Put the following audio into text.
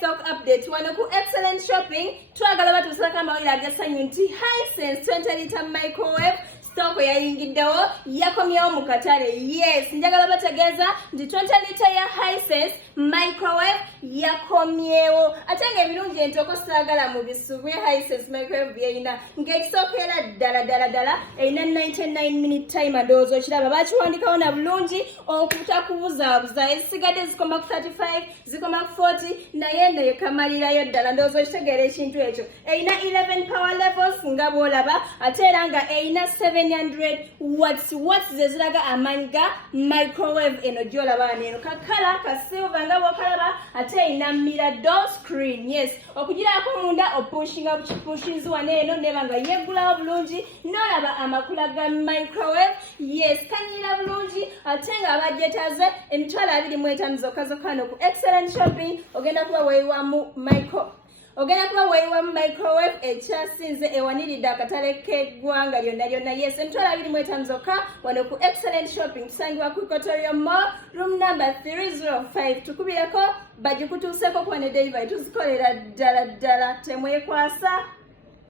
stock update wano ku excellent shopping twagala batusako amawulire agasanyu nti Hisense 20 litre microwave stock yayingiddewo yakomyewo mu katale. Yes, njagala bategeeza nti 20 litre ya Hisense microwave yakomyewo ate ng'ebirungi entoko saagala mu bisubu ya Hisense microwave byeyina ng'ekisookera ddala erina 99 minute time ndowooza okiraba bakiwandikawo na bulungi okutakubuzaabuza ezisigadde zikoma ku 35 zikoma ku 40 naye neekamalirayo ddala ndowooza okitegeera ekintu ekyo. Erina 11 power levels nga bw'olaba ate era nga erina 700 watts zeziraga amaanyi ga microwave eno gy'olaba eno kakala ka silver nga bw'okalaba ate erina mirror door screen. Yes, okugiraako munda opushinga bukipushinzi wano eno neba nga yeggulawo bulungi n'olaba amakula ga microwave. Yes, kanyira bulungi ate nga abagyetaze emitwalo 25 zokka hano ku excellent shopping ogenda kuba weeyiwamu microwave ekyasinze ewaniridde akatale k'eggwanga lyonna. Yes, emitwalo 25 zokka wano ku excellent shopping tusangibwa ku Kotoyo Mall room number 305 tukubireko bagikutuuseko kuba ne delivery tuzikolera ddala temwekwasa.